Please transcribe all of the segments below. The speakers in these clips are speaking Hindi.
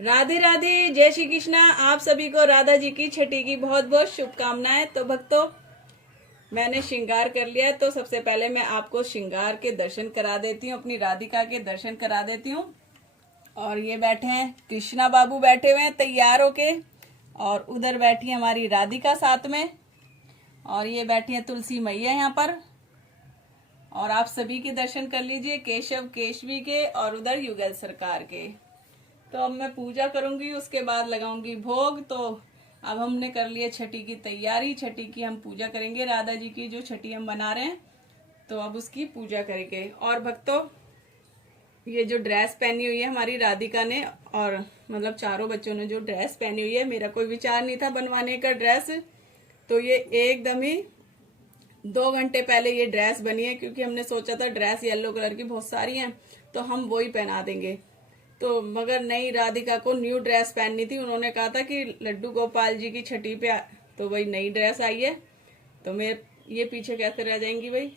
राधे राधे, जय श्री कृष्णा। आप सभी को राधा जी की छठी की बहुत बहुत शुभकामनाएं। तो भक्तों, मैंने श्रृंगार कर लिया है, तो सबसे पहले मैं आपको श्रृंगार के दर्शन करा देती हूँ, अपनी राधिका के दर्शन करा देती हूँ। और ये बैठे हैं कृष्णा बाबू, बैठे हुए हैं तैयार होके, और उधर बैठी है हमारी राधिका साथ में, और ये बैठी है तुलसी मैया यहाँ पर। और आप सभी के दर्शन कर लीजिए, केशव केशवी के और उधर युगल सरकार के। तो अब मैं पूजा करूंगी, उसके बाद लगाऊंगी भोग। तो अब हमने कर लिया छठी की तैयारी, छठी की हम पूजा करेंगे, राधा जी की जो छठी हम बना रहे हैं, तो अब उसकी पूजा करेंगे। और भक्तों, ये जो ड्रेस पहनी हुई है हमारी राधिका ने, और मतलब चारों बच्चों ने जो ड्रेस पहनी हुई है, मेरा कोई विचार नहीं था बनवाने का ड्रेस, तो ये एकदम ही 2 घंटे पहले ये ड्रेस बनी है, क्योंकि हमने सोचा था ड्रेस येलो कलर की बहुत सारी हैं तो हम वो ही पहना देंगे। तो मगर नहीं, राधिका को न्यू ड्रेस पहननी थी। उन्होंने कहा था कि लड्डू गोपाल जी की छठी पे तो वही नई ड्रेस आई है, तो मैं ये पीछे कैसे रह जाएंगी भाई।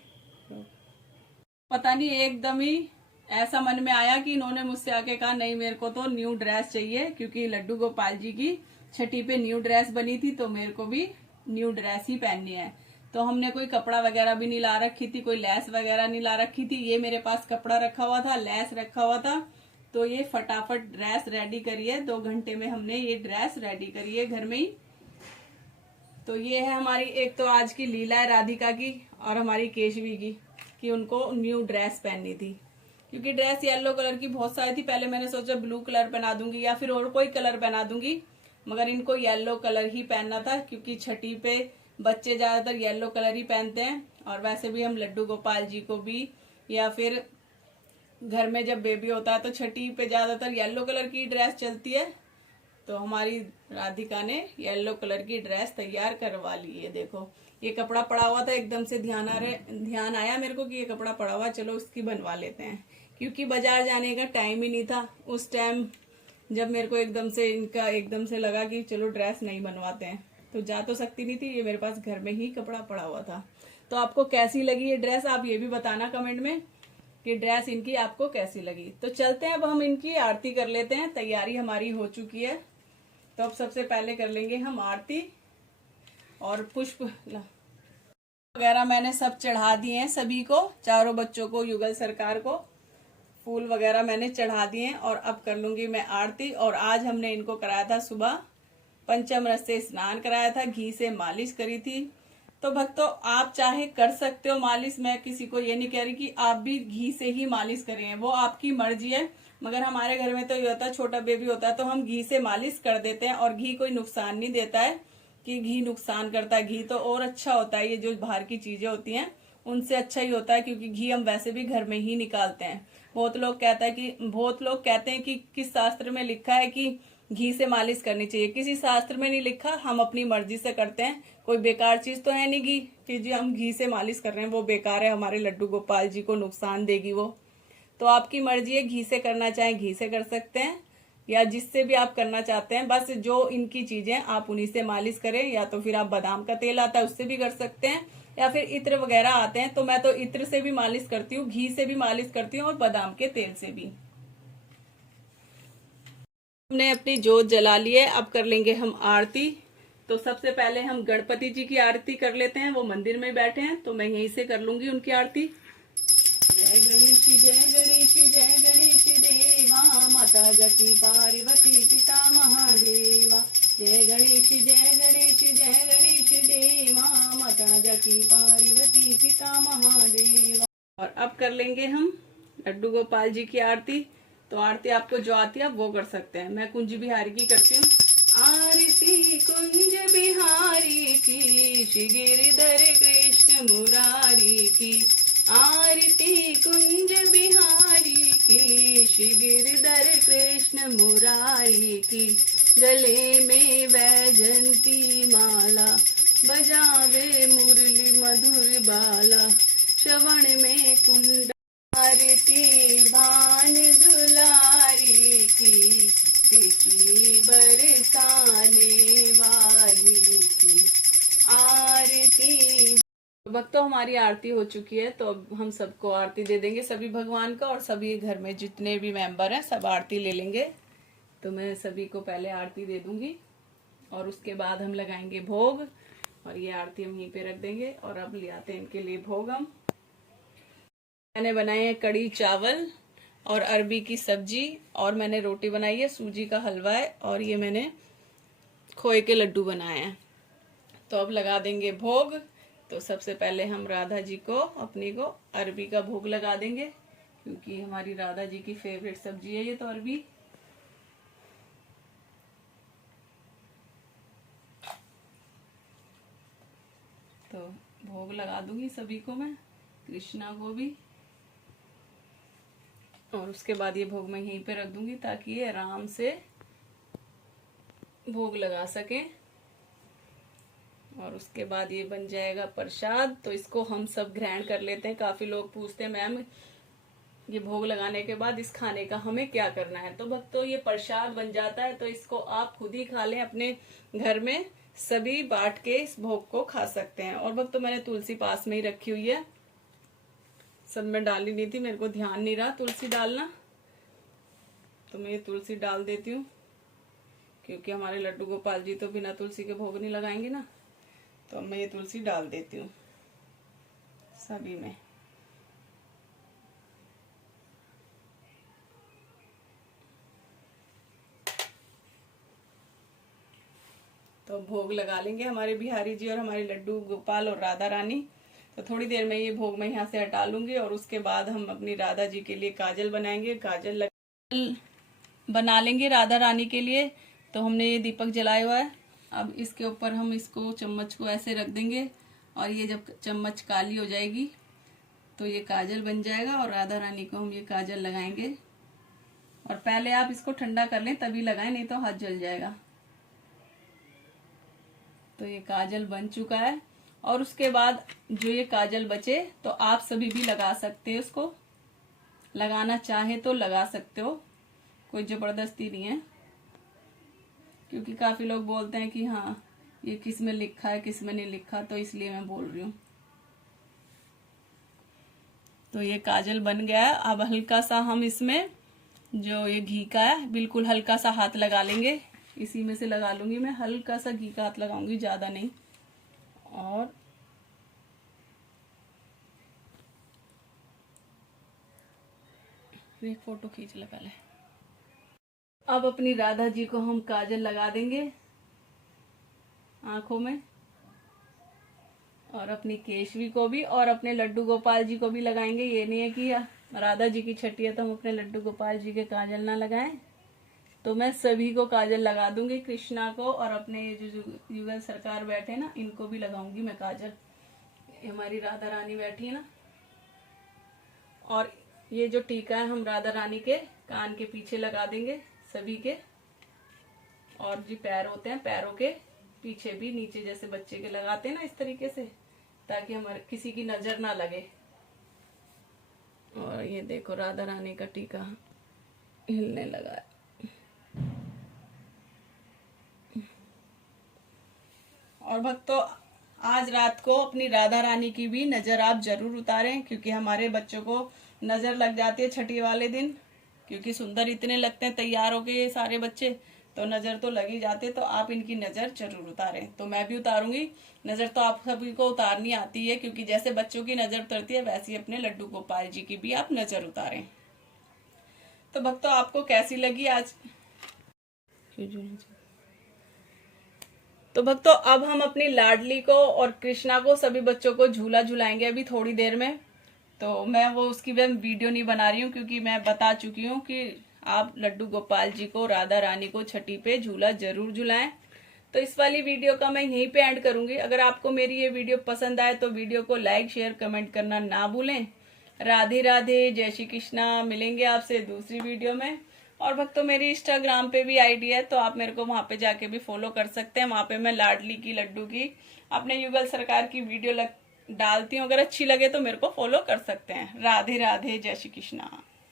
पता नहीं एकदम ही ऐसा मन में आया कि इन्होंने मुझसे आके कहा नहीं, मेरे को तो न्यू ड्रेस चाहिए, क्योंकि लड्डू गोपाल जी की छठी पे न्यू ड्रेस बनी थी, तो मेरे को भी न्यू ड्रेस ही पहननी है। तो हमने कोई कपड़ा वगैरह भी नहीं ला रखी थी, कोई लैस वगैरह नहीं ला रखी थी। ये मेरे पास कपड़ा रखा हुआ था, लैस रखा हुआ था, तो ये फटाफट ड्रेस रेडी करी है। 2 घंटे में हमने ये ड्रेस रेडी करी है घर में ही। तो ये है हमारी एक तो आज की लीला है राधिका की और हमारी केशवी की, कि उनको न्यू ड्रेस पहननी थी, क्योंकि ड्रेस येलो कलर की बहुत सारी थी। पहले मैंने सोचा ब्लू कलर पहना दूंगी या फिर और कोई कलर पहना दूंगी, मगर इनको येलो कलर ही पहनना था, क्योंकि छठी पे बच्चे ज्यादातर येलो कलर ही पहनते हैं। और वैसे भी हम लड्डू गोपाल जी को भी, या फिर घर में जब बेबी होता है तो छठी पे ज्यादातर येलो कलर की ड्रेस चलती है। तो हमारी राधिका ने येलो कलर की ड्रेस तैयार करवा ली है। देखो, ये कपड़ा पड़ा हुआ था, एकदम से ध्यान आया मेरे को कि ये कपड़ा पड़ा हुआ, चलो उसकी बनवा लेते हैं, क्योंकि बाजार जाने का टाइम ही नहीं था उस टाइम। जब मेरे को एकदम से लगा कि चलो ड्रेस नहीं बनवाते हैं, तो जा तो सकती नहीं थी, ये मेरे पास घर में ही कपड़ा पड़ा हुआ था। तो आपको कैसी लगी ये ड्रेस, आप ये भी बताना कमेंट में कि ड्रेस इनकी आपको कैसी लगी। तो चलते हैं, अब हम इनकी आरती कर लेते हैं। तैयारी हमारी हो चुकी है, तो अब सबसे पहले कर लेंगे हम आरती। और पुष्प वगैरह मैंने सब चढ़ा दिए हैं सभी को, चारों बच्चों को, युगल सरकार को फूल वगैरह मैंने चढ़ा दिए हैं। और अब कर लूंगी मैं आरती। और आज हमने इनको कराया था सुबह पंचामृत से स्नान कराया था, घी से मालिश करी थी। तो भक्तों, आप चाहे कर सकते हो मालिश, मैं किसी को ये नहीं कह रही कि आप भी घी से ही मालिश करें, वो आपकी मर्जी है। मगर हमारे घर में तो ये होता है, छोटा बेबी होता है तो हम घी से मालिश कर देते हैं, और घी कोई नुकसान नहीं देता है कि घी नुकसान करता है। घी तो और अच्छा होता है, ये जो बाहर की चीजें होती हैं उनसे अच्छा ही होता है, क्योंकि घी हम वैसे भी घर में ही निकालते हैं। बहुत लोग कहते हैं कि किस शास्त्र में लिखा है कि घी से मालिश करनी चाहिए। किसी शास्त्र में नहीं लिखा, हम अपनी मर्जी से करते हैं। कोई बेकार चीज तो है नहीं घी कि जो हम घी से मालिश कर रहे हैं वो बेकार है, हमारे लड्डू गोपाल जी को नुकसान देगी वो। तो आपकी मर्जी है, घी से करना चाहें घी से कर सकते हैं, या जिससे भी आप करना चाहते हैं। बस जो इनकी चीजें आप उन्हीं से मालिश करें, या तो फिर आप बादाम का तेल आता है उससे भी कर सकते हैं, या फिर इत्र वगैरह आते हैं। तो मैं तो इत्र से भी मालिश करती हूँ, घी से भी मालिश करती हूँ, और बादाम के तेल से भी। हमने अपनी जोत जला ली है, अब कर लेंगे हम आरती। तो सबसे पहले हम गणपति जी की आरती कर लेते हैं, वो मंदिर में बैठे हैं, तो मैं यहीं से कर लूंगी उनकी आरती। जय गणेश जय गणेश जय गणेश देवा, माता जकी पार्वती पिता महादेवा। जय गणेश जय गणेश जय गणेश देवा, माता जकी पार्वती पिता महादेवा। और अब कर लेंगे हम लड्डू गोपाल जी की आरती। तो आरती आपको जो आती है आप वो कर सकते हैं। मैं कुंज बिहारी की करती हूँ। आरती कुंज बिहारी की, श्री गिरधर कृष्ण मुरारी की। आरती कुंज बिहारी की, श्री गिरधर कृष्ण मुरारी की। गले में वैजंती माला, बजावे मुरली मधुर बाला। श्रवण में कुंड, आरती भान दुलारी की, तिथि बरसाने वाली की। आरती। भक्तों, हमारी आरती हो चुकी है, तो अब हम सबको आरती दे देंगे, सभी भगवान का, और सभी घर में जितने भी मेंबर हैं सब आरती ले लेंगे। तो मैं सभी को पहले आरती दे दूंगी और उसके बाद हम लगाएंगे भोग, और ये आरती हम यहीं पे रख देंगे। और अब ले आते हैं इनके लिए भोग। हम मैंने बनाए हैं कड़ी चावल और अरबी की सब्जी, और मैंने रोटी बनाई है, सूजी का हलवा है, और ये मैंने खोए के लड्डू बनाए हैं। तो अब लगा देंगे भोग। तो सबसे पहले हम राधा जी को, अपनी को अरबी का भोग लगा देंगे, क्योंकि हमारी राधा जी की फेवरेट सब्जी है ये तो अरबी। तो भोग लगा दूंगी सभी को मैं, कृष्णा को भी, और उसके बाद ये भोग मैं यहीं पे रख दूंगी ताकि ये आराम से भोग लगा सके। और उसके बाद ये बन जाएगा प्रसाद। तो इसको हम सब ग्रहण कर लेते हैं। काफी लोग पूछते हैं मैम ये भोग लगाने के बाद इस खाने का हमें क्या करना है। तो भक्तों ये प्रसाद बन जाता है, तो इसको आप खुद ही खा लें, अपने घर में सभी बांट के इस भोग को खा सकते हैं। और भक्तों मैंने तुलसी पास में ही रखी हुई है, सब में डाली नहीं थी, मेरे को ध्यान नहीं रहा तुलसी डालना, तो मैं ये तुलसी डाल देती हूँ, क्योंकि हमारे लड्डू गोपाल जी तो बिना तुलसी के भोग नहीं लगाएंगे ना। तो मैं ये तुलसी डाल देती हूँ सभी में। तो भोग लगा लेंगे हमारे बिहारी जी और हमारे लड्डू गोपाल और राधा रानी। तो थोड़ी देर में ये भोग मैं यहाँ से हटा लूंगी, और उसके बाद हम अपनी राधा जी के लिए काजल बनाएंगे। काजल बना लेंगे राधा रानी के लिए। तो हमने ये दीपक जलाया हुआ है, अब इसके ऊपर हम इसको चम्मच को ऐसे रख देंगे, और ये जब चम्मच काली हो जाएगी तो ये काजल बन जाएगा, और राधा रानी को हम ये काजल लगाएंगे। और पहले आप इसको ठंडा कर लें तभी लगाएं, नहीं तो हाथ जल जाएगा। तो ये काजल बन चुका है, और उसके बाद जो ये काजल बचे तो आप सभी भी लगा सकते हैं, उसको लगाना चाहे तो लगा सकते हो, कोई जबरदस्ती नहीं है। क्योंकि काफी लोग बोलते हैं कि हाँ ये किस में लिखा है किस में नहीं लिखा, तो इसलिए मैं बोल रही हूँ। तो ये काजल बन गया है। अब हल्का सा हम इसमें जो ये घी का है बिल्कुल हल्का सा हाथ लगा लेंगे, इसी में से लगा लूंगी मैं, हल्का सा घी का हाथ लगाऊंगी, ज्यादा नहीं। और एक फोटो खींच ले पहले। अब अपनी राधा जी को हम काजल लगा देंगे आंखों में, और अपनी केशवी को भी, और अपने लड्डू गोपाल जी को भी लगाएंगे। ये नहीं है कि राधा जी की छठी है तो हम अपने लड्डू गोपाल जी के काजल ना लगाएं। तो मैं सभी को काजल लगा दूंगी, कृष्णा को और अपने जो युगल सरकार बैठे ना इनको भी लगाऊंगी मैं काजल। हमारी राधा रानी बैठी है ना, और ये जो टीका है हम राधा रानी के कान के पीछे लगा देंगे सभी के। और जो पैर होते हैं पैरों के पीछे भी नीचे जैसे बच्चे के लगाते हैं ना, इस तरीके से, ताकि हमारे किसी की नजर ना लगे। और ये देखो राधा रानी का टीका हिलने लगा है। और भक्तों आज रात को अपनी राधा रानी की भी नजर आप जरूर उतारें, क्योंकि हमारे बच्चों को नजर लग जाती है छठी वाले दिन, क्योंकि सुंदर इतने लगते हैं तैयार होके ये सारे बच्चे, तो नजर तो लग ही जाते। तो आप इनकी नजर जरूर उतारें। तो मैं भी उतारूंगी नजर, तो आप सभी को उतारनी आती है, क्योंकि जैसे बच्चों की नजर उतरती है वैसे ही अपने लड्डू गोपाल जी की भी आप नजर उतारें। तो भक्तों आपको कैसी लगी आज? तो भक्तों अब हम अपनी लाडली को और कृष्णा को सभी बच्चों को झूला झुलाएंगे अभी थोड़ी देर में। तो मैं वो उसकी वीडियो नहीं बना रही हूँ, क्योंकि मैं बता चुकी हूँ कि आप लड्डू गोपाल जी को राधा रानी को छठी पे झूला जरूर झुलाएं। तो इस वाली वीडियो का मैं यहीं पे एंड करूंगी। अगर आपको मेरी ये वीडियो पसंद आए तो वीडियो को लाइक शेयर कमेंट करना ना भूलें। राधे राधे, जय श्री कृष्णा। मिलेंगे आपसे दूसरी वीडियो में। और भक्तों मेरी इंस्टाग्राम पे भी आईडी है, तो आप मेरे को वहां पे जाके भी फॉलो कर सकते हैं। वहां पे मैं लाडली की लड्डू की अपने युगल सरकार की वीडियो डालती हूँ, अगर अच्छी लगे तो मेरे को फॉलो कर सकते हैं। राधे राधे, जय श्री कृष्णा।